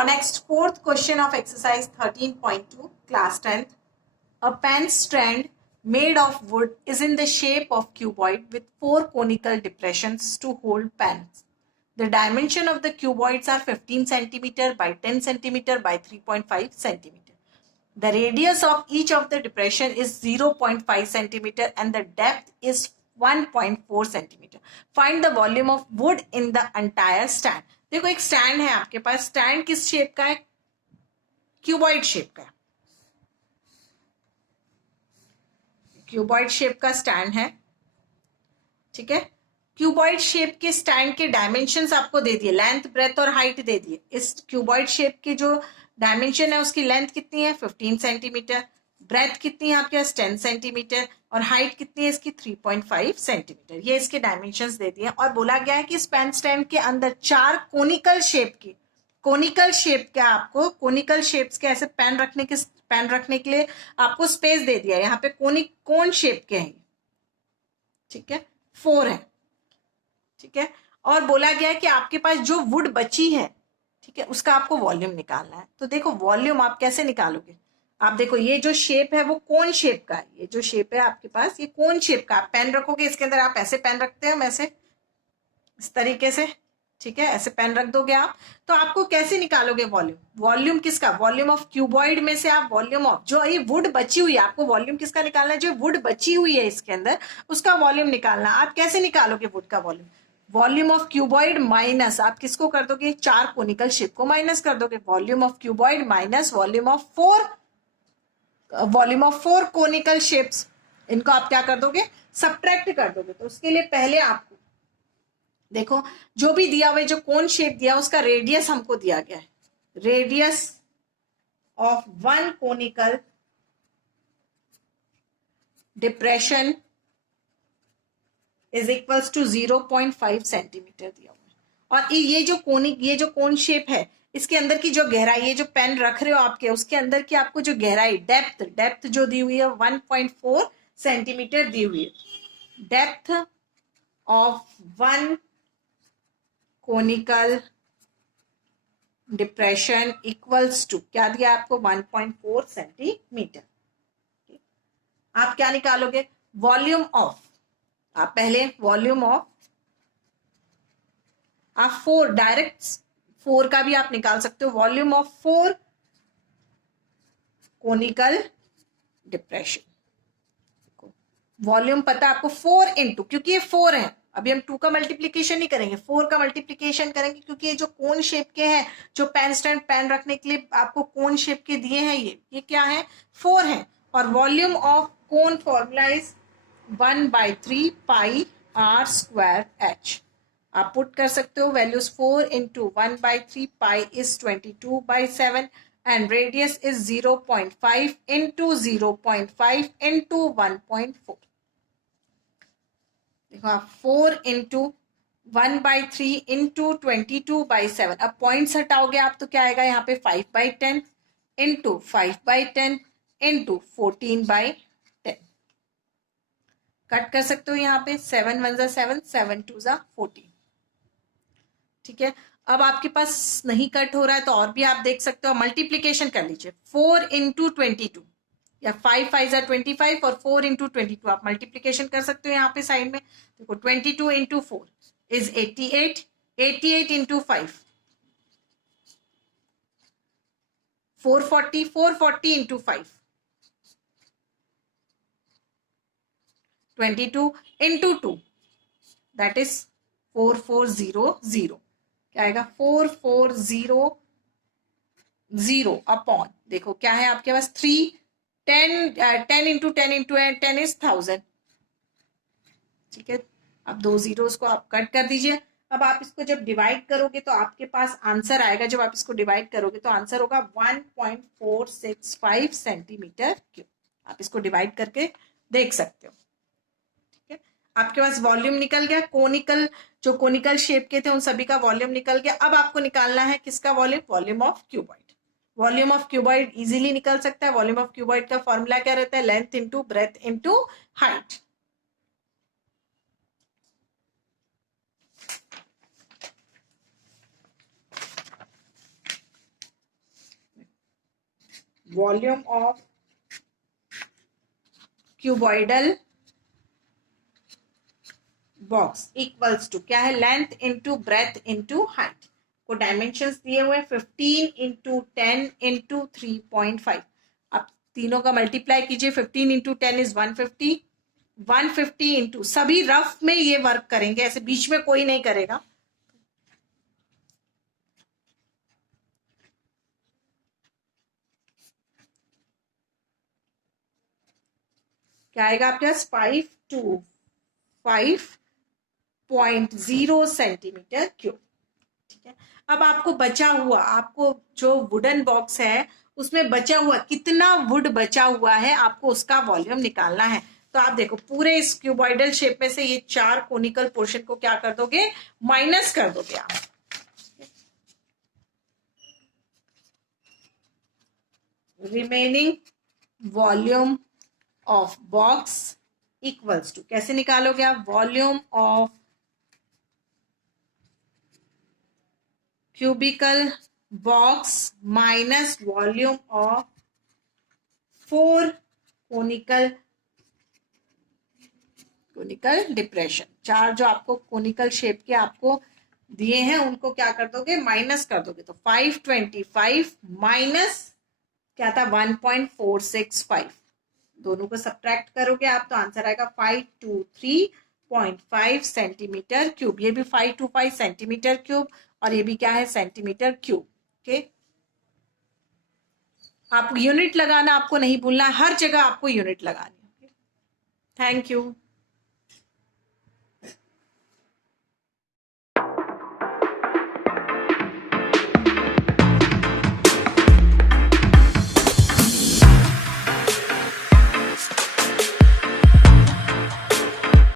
Now next, fourth question of exercise 13.2, class 10th. A pen strand made of wood is in the shape of cuboid with 4 conical depressions to hold pens. The dimension of the cuboids are 15 centimeter by 10 centimeter by 3.5 centimeter. The radius of each of the depression is 0.5 centimeter and the depth is 1.4 centimeter. Find the volume of wood in the entire stand. देखो एक stand है आपके पास, stand किस shape का है? Cuboid shape का है, cuboid shape का स्टैंड है, ठीक है। क्यूबॉइड शेप के स्टैंड के डायमेंशंस आपको दे दिए, लेंथ ब्रेथ और हाइट दे दिए। इस क्यूबॉइड शेप की जो डायमेंशन है उसकी लेंथ कितनी है 15 सेंटीमीटर, ब्रेथ कितनी है आपके पास 10 सेंटीमीटर और हाइट कितनी है इसकी 3.5 सेंटीमीटर। ये इसके डायमेंशंस दे दिए और बोला गया है कि इस पेन स्टैंड के अंदर 4 कोनिकल शेप के, कोनिकल शेप का आपको, कोनिकल शेप्स के ऐसे पेन रखने के लिए आपको स्पेस दे दिया है। यहाँ पे कोन शेप के हैं, ठीक है, 4 है, ठीक है। और बोला गया है कि आपके पास जो वुड बची है, ठीक है, उसका आपको वॉल्यूम निकालना है। तो देखो वॉल्यूम आप कैसे निकालोगे? आप देखो ये जो शेप है वो कोन शेप का है, ये जो शेप है आपके पास ये कोन शेप का। आप पेन रखोगे इसके अंदर, आप ऐसे पेन रखते हैं ऐसे, इस तरीके से, ठीक है, ऐसे पेन रख दोगे आप, तो आपको कैसे निकालोगे वॉल्यूम? वॉल्यूम किसका? वॉल्यूम ऑफ क्यूबॉइड में से आप वॉल्यूम ऑफ जो ये वुड बची हुई है, आपको वॉल्यूम किसका निकालना है? जो वुड बची हुई है इसके अंदर उसका वॉल्यूम निकालना। आप कैसे निकालोगे वुड का volume? Volume of cuboid minus, आप किसको कर दोगे? 4 कोनिकल शेप को माइनस कर दोगे। Volume of cuboid minus volume of 4 conical shapes, इनको आप क्या कर दोगे? सब्ट्रैक्ट कर दोगे। तो उसके लिए पहले आपको देखो जो भी दिया हुआ, जो कोन शेप दिया उसका रेडियस हमको दिया गया है, radius of 1 conical depression is equals to 0.5 centimetre दिया हुआ है। और ये जो कोन शेप है इसके अंदर की जो गहराई, ये जो पेन रख रहे हो आपके, उसके अंदर की आपको जो गहराई, डेप्थ जो दी हुई है 1.4 सेंटीमीटर दी हुई है। Depth of 1 conical depression equals to क्या दिया आपको? 1.4 सेंटीमीटर। आप क्या निकालोगे? वॉल्यूम ऑफ, आप पहले वॉल्यूम ऑफ, आप 4 डायरेक्ट 4 का भी आप निकाल सकते हो। Volume of 4 conical depression, volume पता आपको 4 इंटू, क्योंकि ये 4 है, अभी हम 2 का मल्टीप्लीकेशन नहीं करेंगे, 4 का मल्टीप्लीकेशन करेंगे, क्योंकि ये जो कोन शेप के हैं, जो पेन स्टैंड पेन रखने के लिए आपको कोन शेप के दिए हैं, ये क्या है? 4 है। और volume of cone formula is 1/3 pi r square h. आप पुट कर सकते हो values, 4 into 1/3 pi is 22/7 and radius is 0.5 into 0.5 into 1.4। देखो आप 4 इंटू 1/3 इंटू 22/7, अब पॉइंट्स हटाओगे आप तो क्या आएगा यहाँ पे? 5/10 इंटू 5/10 इंटू 14/10। कट कर सकते हो यहाँ पे, 7 1 7, 7 2 14, ठीक है। अब आपके पास नहीं कट हो रहा है तो और भी आप देख सकते हो, मल्टीप्लीकेशन कर लीजिए। 4 इंटू 22 या 5 5 25 और 4 इंटू 22 आप मल्टीप्लीकेशन कर सकते हो यहाँ पे साइड में। देखो 22 into 4 is 88, 88 into 5 440, 440 into 5 22 into 2 that is 4400। क्या आएगा? 4400 अपॉन, देखो क्या है आपके पास 3, 10 इंटू 10 इंटू 10 इज 1000, ठीक है। अब 2 जीरोस को आप कट कर दीजिए। अब आप इसको जब डिवाइड करोगे तो आपके पास आंसर आएगा, जब आप इसको डिवाइड करोगे तो आंसर होगा 1.465 सेंटीमीटर क्यूब। आप इसको डिवाइड करके देख सकते हो, ठीक है। आपके पास वॉल्यूम निकल गया, कोनिकल जो कोनिकल शेप के थे उन सभी का वॉल्यूम निकल गया। अब आपको निकालना है किसका volume? Volume of cuboid. Volume of cuboid easily निकल सकता है। वॉल्यूम ऑफ क्यूबॉइड का फॉर्मूला क्या रहता है? Length into breadth into height. Volume of cuboidal box equals to क्या है, length into breadth into height. को डायमेंशंस दिए हुए 15 इंटू 10 इंटू 3.5। अब तीनों का मल्टीप्लाई कीजिए, 15 इंटू 10 इज 150, 150 इंटू, सभी रफ में ये वर्क करेंगे, ऐसे बीच में कोई नहीं करेगा। क्या आएगा आपके पास, 525.0 सेंटीमीटर क्यूब। ठीक है, अब आपको बचा हुआ, आपको जो वुडन बॉक्स है उसमें बचा हुआ कितना वुड बचा हुआ है, आपको उसका वॉल्यूम निकालना है। तो आप देखो पूरे इस क्यूबॉइडल शेप में से ये 4 कोनिकल पोर्शन को क्या कर दोगे, माइनस कर दोगे आप। Remaining volume of box equals to, कैसे निकालोगे आप, volume of cubical box minus volume of 4 conical depression. 4 जो आपको कोनिकल शेप के आपको दिए हैं उनको क्या कर दोगे, माइनस कर दोगे। तो 525 माइनस क्या था, 1.465, दोनों को सब्ट्रैक्ट करोगे आप तो आंसर आएगा 523.5 सेंटीमीटर क्यूब। ये भी 525 सेंटीमीटर क्यूब और ये भी क्या है, सेंटीमीटर क्यूब। ओके, आप यूनिट लगाना आपको नहीं भूलना, हर जगह आपको यूनिट लगानी है। Thank you.